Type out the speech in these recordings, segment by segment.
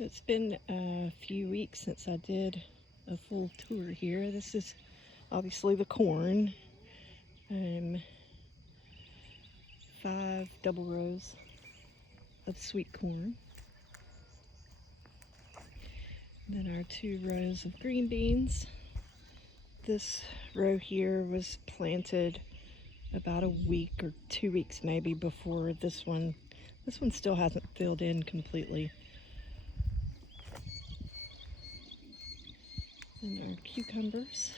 So it's been a few weeks since I did a full tour here. This is obviously the corn. 5 double rows of sweet corn. Then our 2 rows of green beans. This row here was planted about a week or 2 weeks maybe before this one. This one still hasn't filled in completely. And our cucumbers.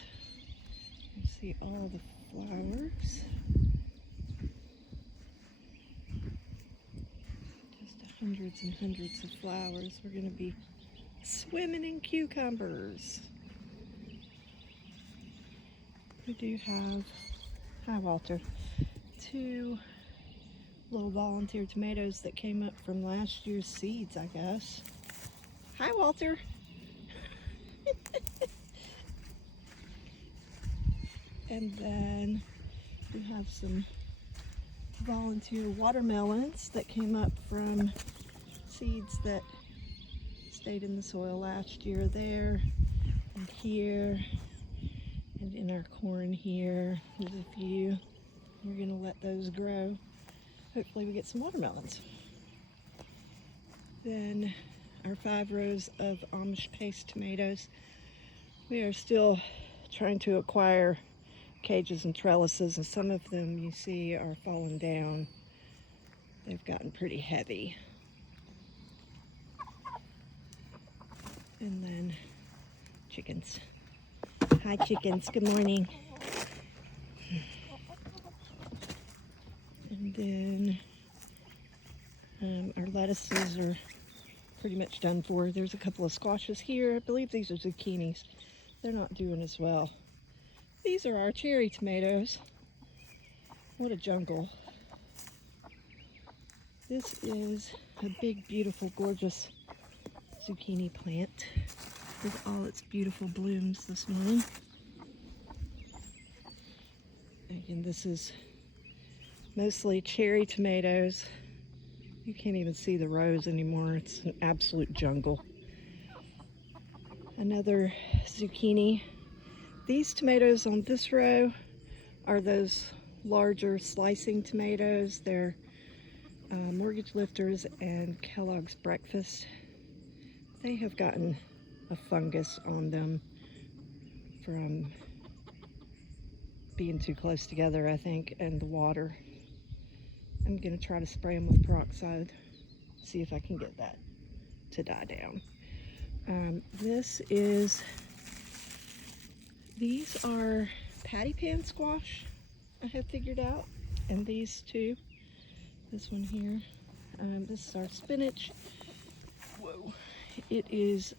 You see all the flowers. Just hundreds and hundreds of flowers. We're going to be swimming in cucumbers. We do have, hi Walter, 2 little volunteer tomatoes that came up from last year's seeds, I guess. Hi Walter. And then we have some volunteer watermelons that came up from seeds that stayed in the soil last year there and here and in our corn here. There's a few. We're gonna let those grow. Hopefully we get some watermelons. Then our 5 rows of Amish paste tomatoes. We are still trying to acquire cages and trellises, and some of them you see are falling down. They've gotten pretty heavy. And then chickens. Hi chickens, good morning. And then our lettuces are pretty much done for. There's a couple of squashes here. I believe these are zucchinis. They're not doing as well. These are our cherry tomatoes. What a jungle. This is a big, beautiful, gorgeous zucchini plant with all its beautiful blooms this morning. Again, this is mostly cherry tomatoes. You can't even see the rows anymore. It's an absolute jungle. Another zucchini. These tomatoes on this row are those larger slicing tomatoes. They're Mortgage Lifters and Kellogg's Breakfast. They have gotten a fungus on them from being too close together, I think, and the water. I'm going to try to spray them with peroxide, see if I can get that to die down. These are patty pan squash, I have figured out, and these 2, this one here, this is our spinach. Whoa, it is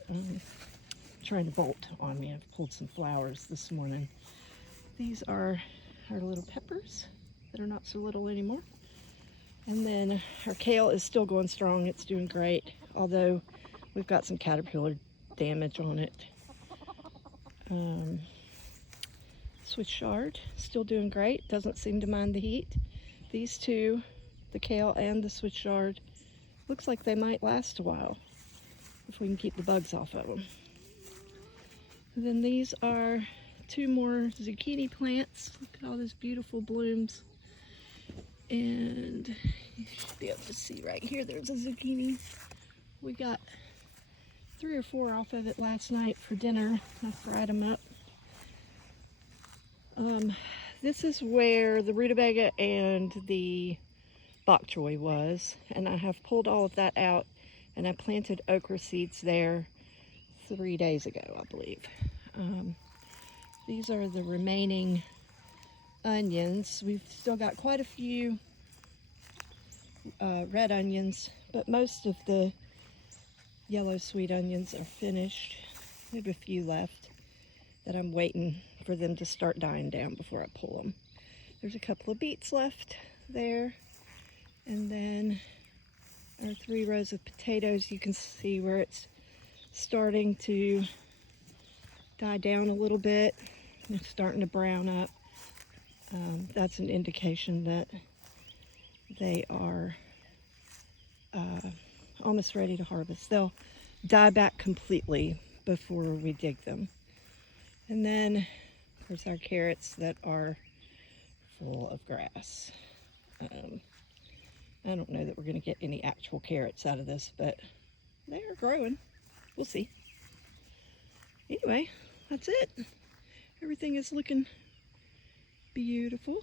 trying to bolt on me. I've pulled some flowers this morning. These are our little peppers that are not so little anymore. And then our kale is still going strong. It's doing great, although we've got some caterpillar damage on it. Swiss chard, still doing great. Doesn't seem to mind the heat. These 2, the kale and the Swiss chard, looks like they might last a while if we can keep the bugs off of them. And then these are 2 more zucchini plants. Look at all those beautiful blooms. And you should be able to see right here, there's a zucchini. We got 3 or 4 off of it last night for dinner. I fried them up. This is where the rutabaga and the bok choy was, and I have pulled all of that out, and I planted okra seeds there 3 days ago, I believe. These are the remaining onions. We've still got quite a few red onions, but most of the yellow sweet onions are finished. We have a few left that I'm waiting for them to start dying down before I pull them. There's a couple of beets left there, and then our 3 rows of potatoes. You can see where it's starting to die down a little bit. It's starting to brown up. That's an indication that they are almost ready to harvest. They'll die back completely before we dig them. And then there's our carrots that are full of grass. I don't know that we're going to get any actual carrots out of this, but they are growing. We'll see. Anyway, that's it. Everything is looking beautiful.